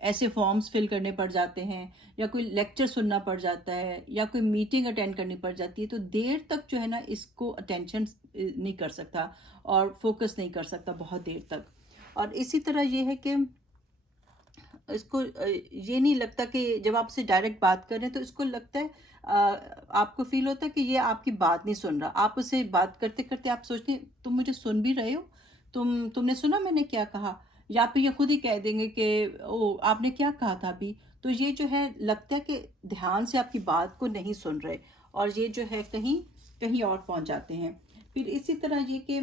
ایسے فارمز فل کرنے پڑ جاتے ہیں یا کوئی لیکچر سننا پڑ جاتا ہے یا کوئی میٹنگ اٹینڈ کرنی پڑ جاتی ہے، تو دیر تک جو ہے نا اس کو اٹینشن نہیں کر سکتا اور فوکس نہیں کر سکتا بہت دیر تک. اور اسی طرح یہ ہے کہ اس کو یہ نہیں لگتا کہ جب آپ سے ڈائریکٹ بات کریں تو اس کو لگتا ہے آپ کو فیل ہوتا ہے کہ یہ آپ کی بات نہیں سن رہا. آپ اسے بات کرتے کرتے آپ سوچتے ہیں تم مجھے سن بھی رہے ہو، تم نے سنا میں نے کیا کہا، یا پھر یہ خود ہی کہہ دیں گے کہ او آپ نے کیا کہا تھا ابھی. تو یہ جو ہے لگتا ہے کہ دھیان سے آپ کی بات کو نہیں سن رہے اور یہ جو ہے کہیں کہیں اور پہنچ جاتے ہیں. پھر اسی طرح یہ کہ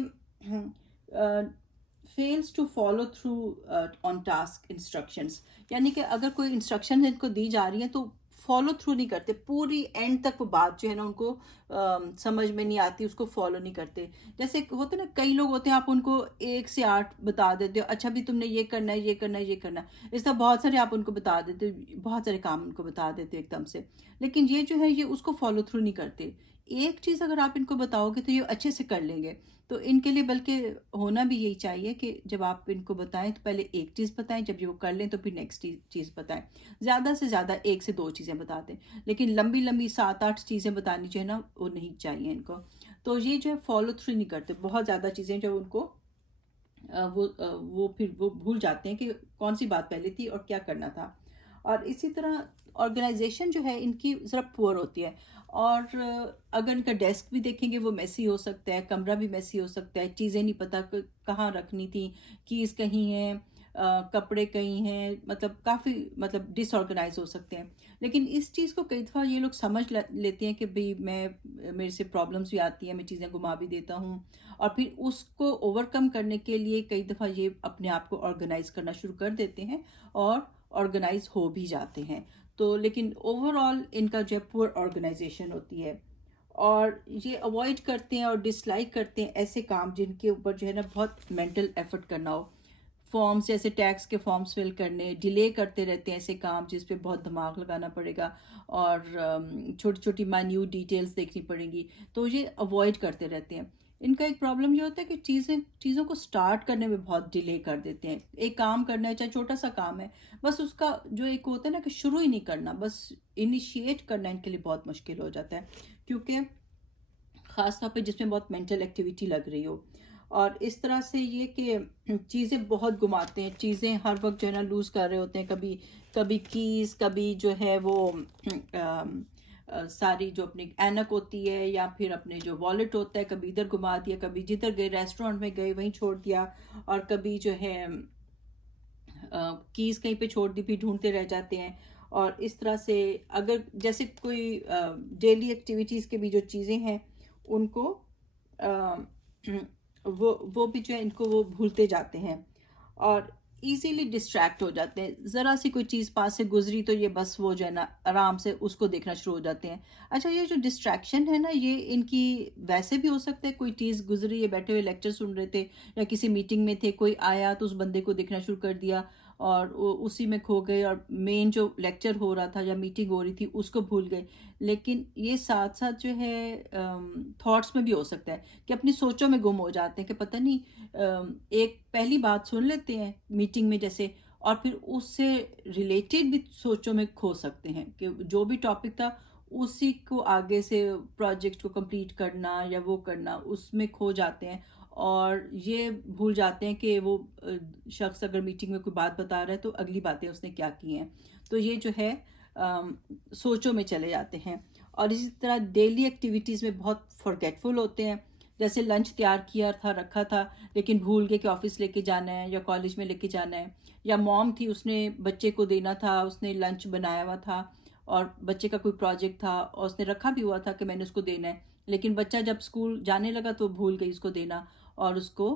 fails to follow through on task instructions, یعنی کہ اگر کوئی انسٹرکشن ان کو دی جا رہی ہیں تو فالو تھرو نہیں کرتے، پوری اینڈ تک وہ بات جو ہے نا ان کو سمجھ میں نہیں آتی، اس کو فالو نہیں کرتے. جیسے ہوتے نا کئی لوگ ہوتے ہیں، آپ ان کو 1 سے 8 بتا دیتے ہو، اچھا بھی تم نے یہ کرنا ہے یہ کرنا ہے یہ کرنا ہے، اس طرح بہت سارے آپ ان کو بتا دیتے ہو، بہت سارے کام ان کو بتا دیتے ایک دم سے، لیکن یہ جو ہے یہ اس کو فالو تھرو نہیں کرتے. ایک چیز اگر آپ ان کو بتاؤ گے تو یہ اچھے سے کر لیں گے. تو ان کے لیے بلکہ ہونا بھی یہی چاہیے کہ جب آپ ان کو بتائیں تو پہلے ایک چیز بتائیں، جب یہ وہ کر لیں تو پھر نیکسٹ چیز بتائیں. زیادہ سے زیادہ 1 سے 2 چیزیں بتا دیں، لیکن لمبی لمبی 7 8 چیزیں بتانی جو ہے نا وہ نہیں چاہیے ان کو. تو یہ جو ہے فالو تھرو نہیں کرتے، بہت زیادہ چیزیں جو ان کو وہ پھر وہ بھول جاتے ہیں کہ کون سی بات پہلے تھی اور کیا کرنا تھا. اور اسی طرح آرگنائزیشن جو ہے ان کی ذرا پور ہوتی ہے، اور اگر ان کا ڈیسک بھی دیکھیں گے وہ میسی ہو سکتا ہے، کمرہ بھی میسی ہو سکتا ہے، چیزیں نہیں پتہ کہاں رکھنی تھی، کیز کہیں ہیں، کپڑے کہیں ہیں، مطلب کافی مطلب ڈس آرگنائز ہو سکتے ہیں. لیکن اس چیز کو کئی دفعہ یہ لوگ سمجھ لیتے ہیں کہ بھئی میرے سے پرابلمس بھی آتی ہیں، میں چیزیں گما بھی دیتا ہوں، اور پھر اس کو اوور کم کرنے کے لیے کئی دفعہ یہ اپنے آپ کو آرگنائز کرنا شروع کر دیتے ہیں اور آرگنائز ہو بھی جاتے ہیں. تو لیکن اوور آل ان کا جو ہے پور آرگنائزیشن ہوتی ہے، اور یہ اوائڈ کرتے ہیں اور ڈس لائک کرتے ہیں ایسے کام جن کے اوپر جو ہے نا بہت مینٹل ایفرٹ کرنا ہو. فارمس جیسے ٹیکس کے فارمس فل کرنے، ڈیلے کرتے رہتے ہیں ایسے کام جس پہ بہت دماغ لگانا پڑے گا اور چھوٹی چھوٹی مائنیوٹ ڈیٹیلز دیکھنی پڑیں گی، تو یہ اوائڈ کرتے رہتے ہیں. ان کا ایک پرابلم یہ ہوتا ہے کہ چیزوں کو سٹارٹ کرنے میں بہت ڈیلے کر دیتے ہیں. ایک کام کرنا ہے چاہے چھوٹا سا کام ہے، بس اس کا جو ایک ہوتا ہے نا کہ شروع ہی نہیں کرنا، بس انیشیٹ کرنا ان کے لیے بہت مشکل ہو جاتا ہے، کیونکہ خاص طور پہ جس میں بہت مینٹل ایکٹیویٹی لگ رہی ہو. اور اس طرح سے یہ کہ چیزیں بہت گماتے ہیں، چیزیں ہر وقت جو ہے نا لوز کر رہے ہوتے ہیں، کبھی کیز، کبھی جو ہے وہ ساری جو اپنی اینک ہوتی ہے یا پھر اپنے جو والیٹ ہوتا ہے کبھی ادھر گما دیا، کبھی جدھر گئے ریسٹورینٹ میں گئے وہیں چھوڑ دیا، اور کبھی جو ہے کیز کہیں پہ چھوڑ دی پھر ڈھونڈتے رہ جاتے ہیں. اور اس طرح سے اگر جیسے کوئی ڈیلی ایکٹیویٹیز کے بھی جو چیزیں ہیں ان کو وہ بھی جو ہے ان کو وہ بھولتے جاتے ہیں اور ایزیلی ڈسٹریکٹ ہو جاتے ہیں. ذرا سی کوئی چیز پاس سے گزری تو یہ بس وہ جو ہے نا آرام سے اس کو دیکھنا شروع ہو جاتے ہیں. اچھا یہ جو ڈسٹریکشن ہے نا یہ ان کی ویسے بھی ہو سکتا ہے، کوئی چیز گزری، یہ بیٹھے ہوئے لیکچر سن رہے تھے یا کسی میٹنگ میں تھے، کوئی آیا تو اس بندے کو دیکھنا شروع کر دیا اور اسی میں کھو گئے اور مین جو لیکچر ہو رہا تھا یا میٹنگ ہو رہی تھی اس کو بھول گئے. لیکن یہ ساتھ ساتھ جو ہے تھاٹس میں بھی ہو سکتا ہے کہ اپنی سوچوں میں گم ہو جاتے ہیں کہ پتہ نہیں ایک پہلی بات سن لیتے ہیں میٹنگ میں جیسے، اور پھر اس سے ریلیٹڈ بھی سوچوں میں کھو سکتے ہیں کہ جو بھی ٹاپک تھا اسی کو آگے سے پروجیکٹ کو کمپلیٹ کرنا یا وہ کرنا اس میں کھو جاتے ہیں، اور یہ بھول جاتے ہیں کہ وہ شخص اگر میٹنگ میں کوئی بات بتا رہا ہے تو اگلی باتیں اس نے کیا کی ہیں. تو یہ جو ہے سوچوں میں چلے جاتے ہیں. اور اسی طرح ڈیلی ایکٹیویٹیز میں بہت فرگیٹفل ہوتے ہیں. جیسے لنچ تیار کیا تھا رکھا تھا لیکن بھول گئے کہ آفس لے کے جانا ہے یا کالج میں لے کے جانا ہے، یا موم تھی اس نے بچے کو دینا تھا، اس نے لنچ بنایا ہوا تھا اور بچے کا کوئی پروجیکٹ تھا اور اس نے رکھا بھی ہوا تھا کہ میں نے اس کو دینا ہے، لیکن بچہ جب اسکول جانے لگا تو بھول گئی اس کو دینا اور اس کو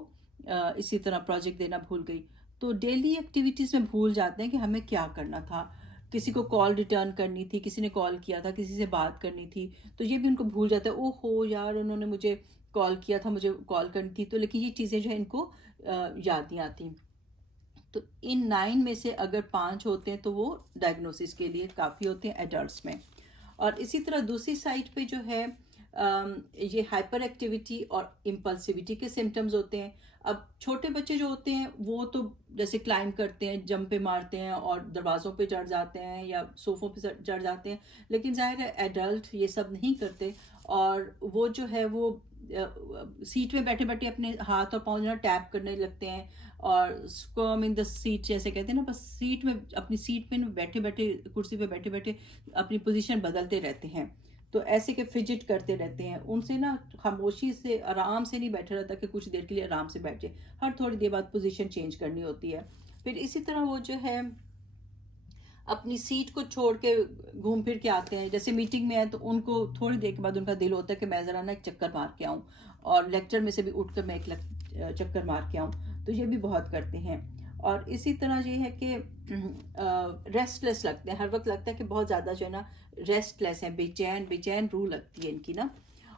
اسی طرح پروجیکٹ دینا بھول گئی. تو ڈیلی ایکٹیویٹیز میں بھول جاتے ہیں کہ ہمیں کیا کرنا تھا. کسی کو کال ریٹرن کرنی تھی، کسی نے کال کیا تھا، کسی سے بات کرنی تھی، تو یہ بھی ان کو بھول جاتا ہے، او ہو یار انہوں نے مجھے کال کیا تھا، مجھے کال کرنی تھی. تو لیکن یہ چیزیں جو ہے ان کو یاد نہیں آتی. تو ان 9 میں سے اگر 5 ہوتے ہیں تو وہ ڈائگنوسس کے لیے کافی ہوتے ہیں ایڈلٹس میں. اور اسی طرح دوسری سائٹ پہ جو ہے یہ ہائپر ایکٹیویٹی اور امپلسیوٹی کے سمٹمز ہوتے ہیں. اب چھوٹے بچے جو ہوتے ہیں وہ تو جیسے کلائم کرتے ہیں، جمپ پہ مارتے ہیں اور دروازوں پہ چڑھ جاتے ہیں یا صوفوں پہ چڑھ جاتے ہیں، لیکن ظاہر ہے ایڈلٹ یہ سب نہیں کرتے، اور وہ جو ہے وہ سیٹ میں بیٹھے بیٹھے اپنے ہاتھ اور پاؤں جو ہے ٹیپ کرنے لگتے ہیں، اور اسکوم ان دا سیٹ جیسے کہتے ہیں نا، بس سیٹ میں اپنی سیٹ میں بیٹھے بیٹھے، کرسی پہ بیٹھے بیٹھے اپنی پوزیشن بدلتے رہتے ہیں. تو ایسے کہ فجٹ کرتے رہتے ہیں، ان سے نا خاموشی سے آرام سے نہیں بیٹھا رہتا کہ کچھ دیر کے لیے آرام سے بیٹھ جائے، ہر تھوڑی دیر بعد پوزیشن چینج کرنی ہوتی ہے. پھر اسی طرح وہ جو ہے اپنی سیٹ کو چھوڑ کے گھوم پھر کے آتے ہیں، جیسے میٹنگ میں ہے تو ان کو تھوڑی دیر کے بعد ان کا دل ہوتا ہے کہ میں ذرا نا ایک چکر مار کے آؤں، اور لیکچر میں سے بھی اٹھ کر میں ایک چکر مار کے آؤں. تو یہ بھی بہت کرتے ہیں. اور اسی طرح یہ ہے کہ ریسٹ لیس لگتے ہیں، ہر وقت لگتا ہے کہ بہت زیادہ جو ہے نا ریسٹ لیس ہیں، بے چین روح لگتی ہے ان کی نا.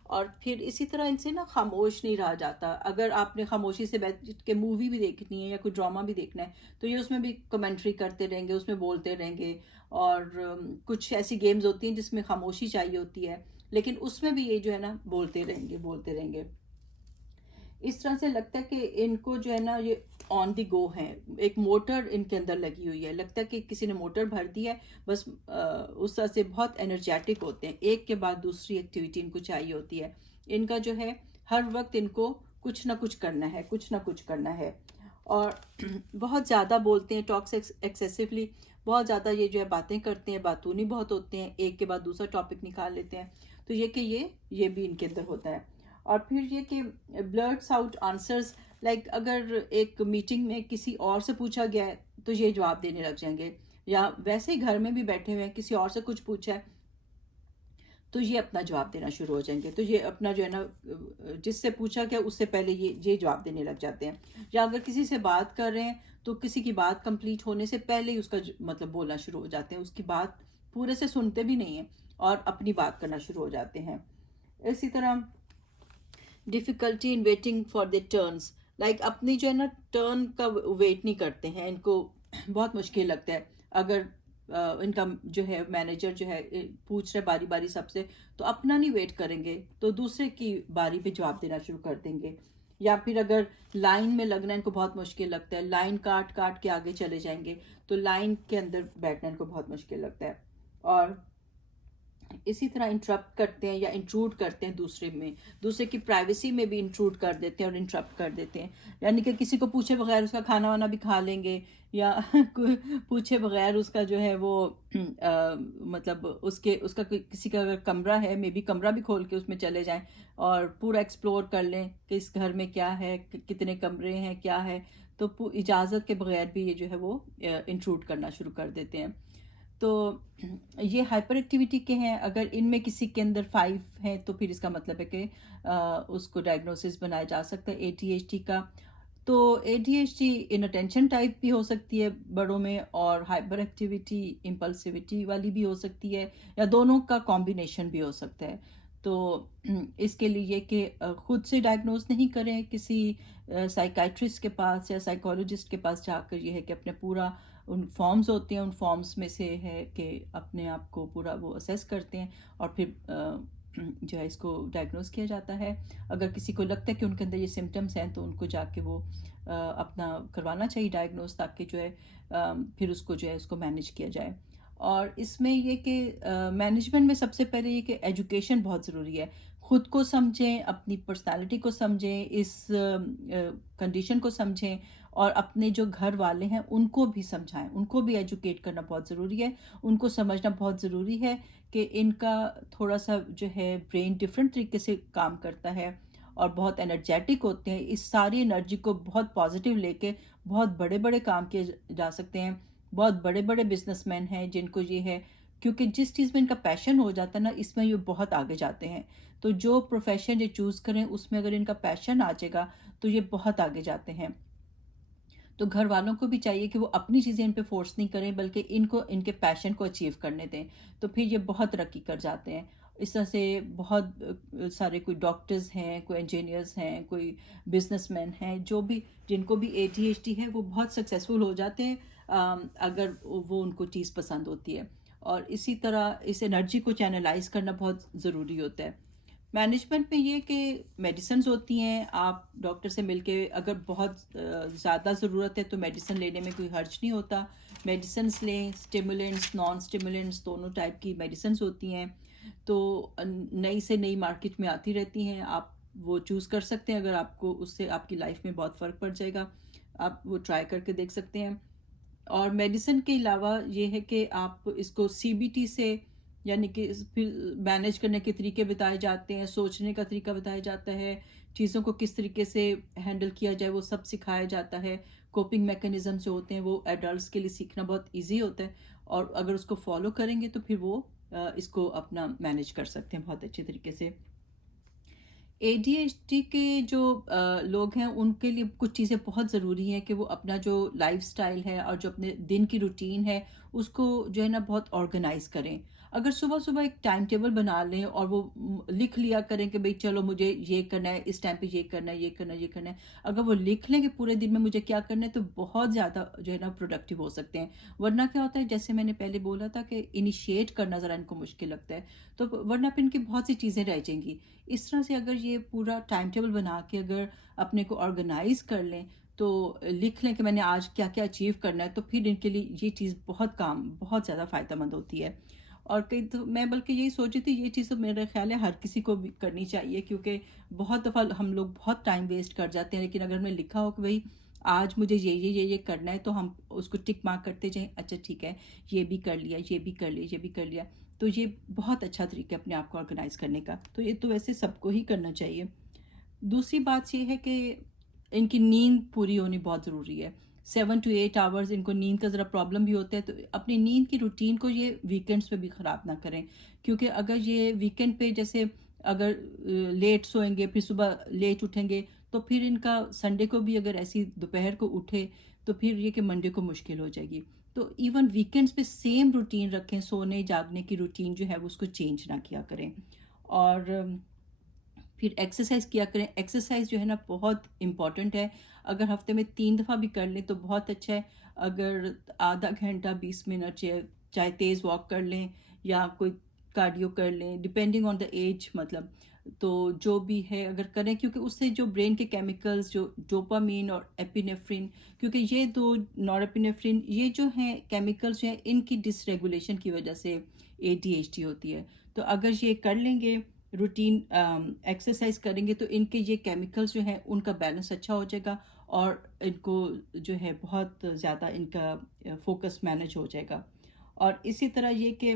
اور پھر اسی طرح ان سے نا خاموش نہیں رہا جاتا. اگر آپ نے خاموشی سے بیٹھ کے مووی بھی دیکھنی ہے یا کوئی ڈرامہ بھی دیکھنا ہے تو یہ اس میں بھی کمنٹری کرتے رہیں گے، اس میں بولتے رہیں گے. اور کچھ ایسی گیمز ہوتی ہیں جس میں خاموشی چاہیے ہوتی ہے، لیکن اس میں بھی یہ جو ہے نا بولتے رہیں گے. اس طرح سے لگتا ہے کہ ان کو جو ہے نا یہ آن دی گو ہیں، ایک موٹر ان کے اندر لگی ہوئی ہے، لگتا ہے کہ کسی نے موٹر بھر دی ہے بس. اس طرح سے بہت انرجیٹک ہوتے ہیں، ایک کے بعد دوسری ایکٹیویٹی ان کو چاہیے ہوتی ہے. ان کا جو ہے ہر وقت ان کو کچھ نہ کچھ کرنا ہے. اور بہت زیادہ بولتے ہیں، ٹاکس ایکسیسولی، بہت زیادہ یہ جو ہے باتیں کرتے ہیں، باتونی بہت ہوتے ہیں، ایک کے بعد دوسرا ٹاپک نکال لیتے ہیں. تو یہ کہ یہ بھی ان کے اندر ہوتا ہے. اور پھر یہ کہ بلرٹس آؤٹ آنسرز، لائک اگر ایک میٹنگ میں کسی اور سے پوچھا گیا ہے تو یہ جواب دینے لگ جائیں گے، یا ویسے ہی گھر میں بھی بیٹھے ہوئے ہیں کسی اور سے کچھ پوچھا ہے تو یہ اپنا جواب دینا شروع ہو جائیں گے. تو یہ اپنا جو ہے نا جس سے پوچھا گیا اس سے پہلے یہ جواب دینے لگ جاتے ہیں. یا اگر کسی سے بات کر رہے ہیں تو کسی کی بات کمپلیٹ ہونے سے پہلے ہی اس کا مطلب بولنا شروع ہو جاتے ہیں، اس کی بات پورے سے سنتے بھی نہیں ہیں اور اپنی بات کرنا شروع ہو جاتے ہیں. اسی طرح difficulty in waiting for the turns, like اپنی جو ہے نا ٹرن کا ویٹ نہیں کرتے ہیں، ان کو بہت مشکل لگتا ہے. اگر ان کا جو ہے مینیجر جو ہے پوچھ رہے باری باری سب سے، تو اپنا نہیں ویٹ کریں گے تو دوسرے کی باری پہ جواب دینا شروع کر دیں گے. یا پھر اگر لائن میں لگنا ان کو بہت مشکل لگتا ہے، لائن کاٹ کے آگے چلے جائیں گے تو لائن کے اندر بیٹھنا ان کو بہت مشکل لگتا ہے. اور اسی طرح انٹرپٹ کرتے ہیں یا انٹروڈ کرتے ہیں دوسرے کی پرائیویسی میں بھی انٹروڈ کر دیتے ہیں اور انٹرپٹ کر دیتے ہیں. یعنی کہ کسی کو پوچھے بغیر اس کا کھانا وانا بھی کھا لیں گے، یا پوچھے بغیر اس کا جو ہے وہ مطلب اس کا کسی کا اگر کمرہ ہے میں بھی کمرہ بھی کھول کے اس میں چلے جائیں اور پورا ایکسپلور کر لیں کہ اس گھر میں کیا ہے، کتنے کمرے ہیں، کیا ہے. تو اجازت کے بغیر بھی یہ جو ہے وہ انٹروڈ کرنا شروع کر دیتے ہیں. تو یہ ہائپر ایکٹیویٹی کے ہیں. اگر ان میں کسی کے اندر 5 ہیں تو پھر اس کا مطلب ہے کہ اس کو ڈائگنوسس بنایا جا سکتا ہے ADHD کا. تو ADHD ان اٹینشن ٹائپ بھی ہو سکتی ہے بڑوں میں، اور ہائپر ایکٹیویٹی امپلسیوٹی والی بھی ہو سکتی ہے، یا دونوں کا کمبینیشن بھی ہو سکتا ہے. تو اس کے لیے یہ کہ خود سے ڈائگنوز نہیں کریں، کسی سائیکائٹرسٹ کے پاس یا سائیکالوجسٹ کے پاس جا کر یہ ہے کہ اپنے پورا ان فارمز ہوتے ہیں، ان فارمز میں سے ہے کہ اپنے آپ کو پورا وہ اسیس کرتے ہیں اور پھر جو ہے اس کو ڈائگنوز کیا جاتا ہے. اگر کسی کو لگتا ہے کہ ان کے اندر یہ سمٹمز ہیں تو ان کو جا کے وہ اپنا کروانا چاہیے ڈائگنوز، تاکہ جو ہے پھر اس کو جو ہے اس کو مینیج کیا جائے. اور اس میں یہ کہ مینجمنٹ میں سب سے پہلے یہ کہ ایجوکیشن بہت ضروری ہے. خود کو سمجھیں، اپنی پرسنالٹی کو سمجھیں، اس کنڈیشن کو سمجھیں، اور اپنے جو گھر والے ہیں ان کو بھی سمجھائیں، ان کو بھی ایجوکیٹ کرنا بہت ضروری ہے. ان کو سمجھنا بہت ضروری ہے کہ ان کا تھوڑا سا جو ہے برین ڈفرینٹ طریقے سے کام کرتا ہے اور بہت انرجیٹک ہوتے ہیں. اس ساری انرجی کو بہت پازیٹیو لے کے بہت بڑے بڑے کام کیے جا سکتے ہیں. بہت بڑے بڑے بزنس مین ہیں جن کو یہ ہے، کیونکہ جس چیز میں ان کا پیشن ہو جاتا ہے نا، اس میں یہ بہت آگے جاتے ہیں. تو جو پروفیشن یہ چوز کریں اس میں اگر ان کا پیشن آ جائے گا تو یہ بہت آگے جاتے ہیں. تو گھر والوں کو بھی چاہیے کہ وہ اپنی چیزیں ان پہ فورس نہیں کریں، بلکہ ان کے پیشن کو اچیو کرنے دیں. تو پھر یہ بہت ترقی کر جاتے ہیں. اس طرح سے بہت سارے کوئی ڈاکٹرز ہیں، کوئی انجینئرز ہیں، کوئی بزنس مین ہیں، جو بھی جن کو بھی ADHD ہے وہ بہت سکسیزفل ہو جاتے ہیں اگر وہ ان کو چیز پسند ہوتی ہے. اور اسی طرح اس انرجی کو چینلائز کرنا بہت ضروری ہوتا ہے. مینجمنٹ میں یہ کہ میڈیسنز ہوتی ہیں، آپ ڈاکٹر سے مل کے اگر بہت زیادہ ضرورت ہے تو میڈیسن لینے میں کوئی حرج نہیں ہوتا، میڈیسنز لیں، اسٹیمولنٹس نان اسٹیمولنٹس دونوں ٹائپ کی میڈیسنز ہوتی ہیں، تو نئی سے نئی مارکیٹ میں آتی رہتی ہیں، آپ وہ چوز کر سکتے ہیں، اگر آپ کو اس سے آپ کی لائف میں بہت فرق پڑ جائے گا آپ وہ ٹرائی کر کے دیکھ سکتے ہیں۔ اور میڈیسن کے علاوہ یہ ہے کہ آپ اس کو سی بی ٹی سے، یعنی کہ پھر مینیج کرنے کے طریقے بتائے جاتے ہیں، سوچنے کا طریقہ بتایا جاتا ہے، چیزوں کو کس طریقے سے ہینڈل کیا جائے وہ سب سکھایا جاتا ہے، کوپنگ میکنزم جو ہوتے ہیں وہ ایڈلٹس کے لیے سیکھنا بہت ایزی ہوتا ہے، اور اگر اس کو فالو کریں گے تو پھر وہ اس کو اپنا مینیج کر سکتے ہیں بہت اچھے طریقے سے۔ اے ڈی ایچ ڈی کے جو لوگ ہیں ان کے لیے کچھ چیزیں بہت ضروری ہیں کہ وہ اپنا جو لائف سٹائل ہے اور جو اپنے دن کی روٹین ہے اس کو جو ہے نا بہت آرگنائز کریں۔ اگر صبح صبح ایک ٹائم ٹیبل بنا لیں اور وہ لکھ لیا کریں کہ بھئی چلو مجھے یہ کرنا ہے، اس ٹائم پہ یہ کرنا ہے، یہ کرنا ہے، یہ کرنا ہے، اگر وہ لکھ لیں کہ پورے دن میں مجھے کیا کرنا ہے تو بہت زیادہ جو ہے نا پروڈکٹیو ہو سکتے ہیں۔ ورنہ کیا ہوتا ہے، جیسے میں نے پہلے بولا تھا کہ انیشیٹ کرنا ذرا ان کو مشکل لگتا ہے، تو ورنہ پھر ان کی بہت سی چیزیں رہ جائیں گی۔ اس طرح سے اگر یہ پورا ٹائم ٹیبل بنا کے اگر اپنے کو آرگنائز کر لیں تو لکھ لیں کہ میں نے آج کیا کیا اچیو کرنا ہے، تو پھر ان کے لیے یہ چیز بہت زیادہ فائدہ مند ہوتی ہے۔ اور کئی تو میں بلکہ یہی سوچی تھی، یہ چیز تو میرا خیال ہے ہر کسی کو بھی کرنی چاہیے، کیونکہ بہت دفعہ ہم لوگ بہت ٹائم ویسٹ کر جاتے ہیں، لیکن اگر ہم نے لکھا ہو کہ بھئی آج مجھے یہ کرنا ہے تو ہم اس کو ٹک مارک کرتے جائیں، اچھا ٹھیک ہے یہ بھی کر لیا، یہ بھی کر لیا، یہ بھی کر لیا، تو یہ بہت اچھا طریقہ ہے اپنے آپ کو آرگنائز کرنے کا، تو یہ تو ویسے سب کو ہی کرنا چاہیے۔ دوسری بات یہ ہے کہ ان کی نیند پوری ہونی بہت ضروری ہے، 7 to 8 آورز ان کو نیند کا ذرا پرابلم بھی ہوتا ہے، تو اپنی نیند کی روٹین کو یہ ویکینڈس پہ بھی خراب نہ کریں، کیونکہ اگر یہ ویکینڈ پہ جیسے اگر لیٹ سوئیں گے پھر صبح لیٹ اٹھیں گے تو پھر ان کا سنڈے کو بھی اگر ایسی دوپہر کو اٹھے تو پھر یہ کہ منڈے کو مشکل ہو جائے گی۔ تو ایون ویکینڈس پہ سیم روٹین رکھیں، سونے جاگنے کی روٹین جو ہے وہ اس کو چینج نہ کیا کریں، اور پھر ایکسرسائز کیا کریں۔ ایکسرسائز جو ہے نا بہت امپورٹنٹ ہے، اگر ہفتے میں 3 دفعہ بھی کر لیں تو بہت اچھا ہے، اگر آدھا گھنٹہ 20 منٹ چاہے تیز واک کر لیں یا کوئی کارڈیو کر لیں، ڈپینڈنگ آن دا ایج، مطلب تو جو بھی ہے اگر کریں، کیونکہ اس سے جو برین کے کیمیکلز جو ڈوپامین اور ایپینیفرین، کیونکہ یہ دو نور ایپینیفرین یہ جو ہیں کیمیکلز جو ہیں ان کی ڈس ریگولیشن کی وجہ سے اے ڈی ایچ ڈی ہوتی ہے، تو اگر یہ کر لیں گے روٹین ایکسرسائز کریں گے تو ان کے یہ کیمیکلز جو ہیں ان کا بیلنس اچھا ہو جائے گا، اور ان کو جو ہے بہت زیادہ ان کا فوکس مینج ہو جائے گا۔ اور اسی طرح یہ کہ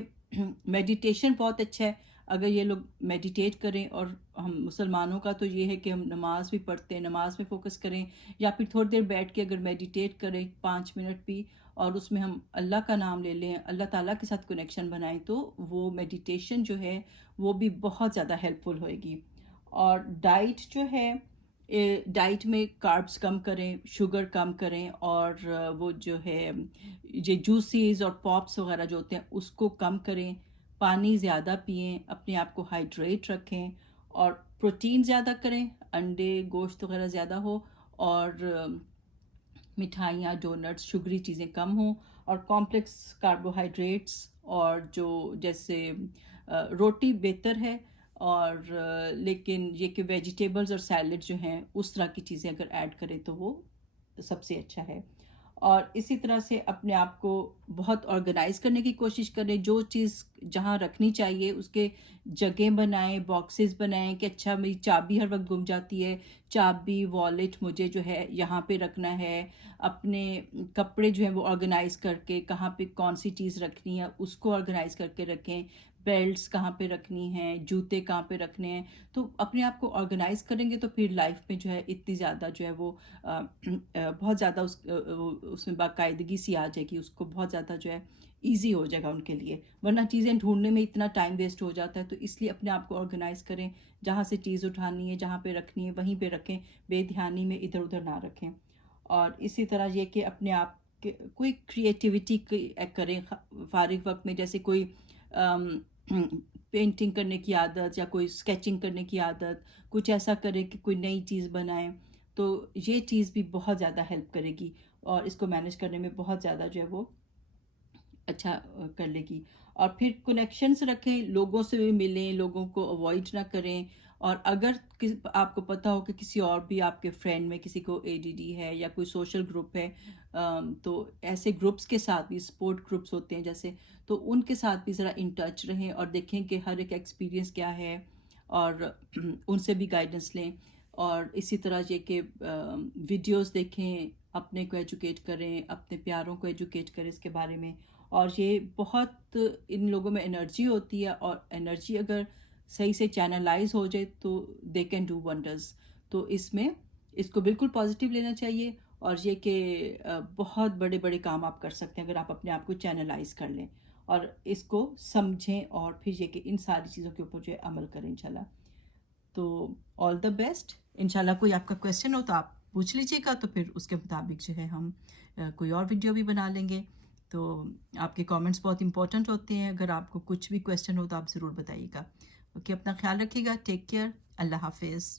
میڈیٹیشن بہت اچھا ہے، اگر یہ لوگ میڈیٹیٹ کریں، اور ہم مسلمانوں کا تو یہ ہے کہ ہم نماز بھی پڑھتے ہیں، نماز میں فوکس کریں، یا پھر تھوڑی دیر بیٹھ کے اگر میڈیٹیٹ کریں 5 منٹ بھی، اور اس میں ہم اللہ کا نام لے لیں، اللہ تعالیٰ کے ساتھ کنیکشن بنائیں، تو وہ میڈیٹیشن جو ہے وہ بھی بہت زیادہ ہیلپ فل ہوئے گی۔ اور ڈائٹ جو ہے، ڈائٹ میں کاربس کم کریں، شوگر کم کریں، اور وہ جو ہے یہ جوسیز اور پاپس وغیرہ جو ہوتے ہیں اس کو کم کریں، پانی زیادہ پئیں، اپنے آپ کو ہائیڈریٹ رکھیں، اور پروٹین زیادہ کریں، انڈے گوشت وغیرہ زیادہ ہو، اور مٹھائیاں ڈونٹس شوگری چیزیں کم ہوں، اور کمپلیکس کاربوہائیڈریٹس اور جو جیسے روٹی بہتر ہے، اور لیکن یہ کہ ویجیٹیبلز اور سیلڈ جو ہیں اس طرح کی چیزیں اگر ایڈ کریں تو وہ سب سے اچھا ہے۔ اور اسی طرح سے اپنے آپ کو بہت آرگنائز کرنے کی کوشش کریں، جو چیز جہاں رکھنی چاہیے اس کے جگہیں بنائیں، باکسز بنائیں کہ اچھا میری چابی ہر وقت گم جاتی ہے، چابی والیٹ مجھے جو ہے یہاں پہ رکھنا ہے، اپنے کپڑے جو ہیں وہ آرگنائز کر کے کہاں پہ کون سی چیز رکھنی ہے اس کو آرگنائز کر کے رکھیں، بیلٹس کہاں پہ رکھنی ہیں، جوتے کہاں پہ رکھنے ہیں، تو اپنے آپ کو آرگنائز کریں گے تو پھر لائف میں جو ہے اتنی زیادہ جو ہے وہ بہت زیادہ اس میں باقاعدگی سی آ جائے گی، اس کو بہت زیادہ جو ہے ایزی ہو جائے گا ان کے لیے، ورنہ چیزیں ڈھونڈنے میں اتنا ٹائم ویسٹ ہو جاتا ہے، تو اس لیے اپنے آپ کو آرگنائز کریں، جہاں سے چیز اٹھانی ہے جہاں پہ رکھنی ہے وہیں پہ رکھیں، بے دھیانی میں ادھر ادھر نہ رکھیں۔ اور اسی طرح یہ کہ اپنے آپ کے کوئی کریٹیوٹی کریں فارغ وقت میں، جیسے کوئی پینٹنگ کرنے کی عادت یا کوئی اسکیچنگ کرنے کی عادت، کچھ ایسا کرے کہ کوئی نئی چیز بنائیں، تو یہ چیز بھی بہت زیادہ ہیلپ کرے گی اور اس کو مینیج کرنے میں بہت زیادہ جو ہے وہ اچھا کر لے گی۔ اور پھر کنیکشنز رکھیں، لوگوں سے بھی ملیں، لوگوں کو اوائڈ نہ کریں، اور اگر آپ کو پتہ ہو کہ کسی اور بھی آپ کے فرینڈ میں کسی کو ADD ہے یا کوئی سوشل گروپ ہے، تو ایسے گروپس کے ساتھ بھی سپورٹ گروپس ہوتے ہیں جیسے، تو ان کے ساتھ بھی ذرا ان ٹچ رہیں اور دیکھیں کہ ہر ایک ایکسپیرینس کیا ہے، اور ان سے بھی گائیڈنس لیں. اور اسی طرح یہ کہ ویڈیوز دیکھیں، اپنے کو ایجوکیٹ کریں، اپنے پیاروں کو ایجوکیٹ کریں اس کے بارے میں. اور یہ بہت ان لوگوں میں انرجی ہوتی ہے، اور انرجی اگر صحیح سے چینلائز ہو جائے تو دے کین ڈو ونڈرز. تو اس میں اس کو بالکل پازیٹیو لینا چاہیے، اور یہ کہ بہت بڑے بڑے کام آپ کر سکتے ہیں اگر آپ اپنے آپ کو چینلائز کر لیں اور اس کو سمجھیں، اور پھر یہ کہ ان ساری چیزوں کے اوپر جو ہے عمل کریں انشاءاللہ. تو آل دا بیسٹ. انشاءاللہ کوئی آپ کا کویسچن ہو تو آپ پوچھ لیجیے گا، تو پھر اس کے مطابق جو ہے ہم کوئی اور ویڈیو بھی بنا لیں گے. تو آپ کے کامنٹس بہت امپورٹنٹ ہوتے ہیں، اگر آپ کو کچھ بھی کویسچن ہو تو آپ ضرور بتائیے گا. اوکے، اپنا خیال رکھیے گا. Take care. اللہ حافظ.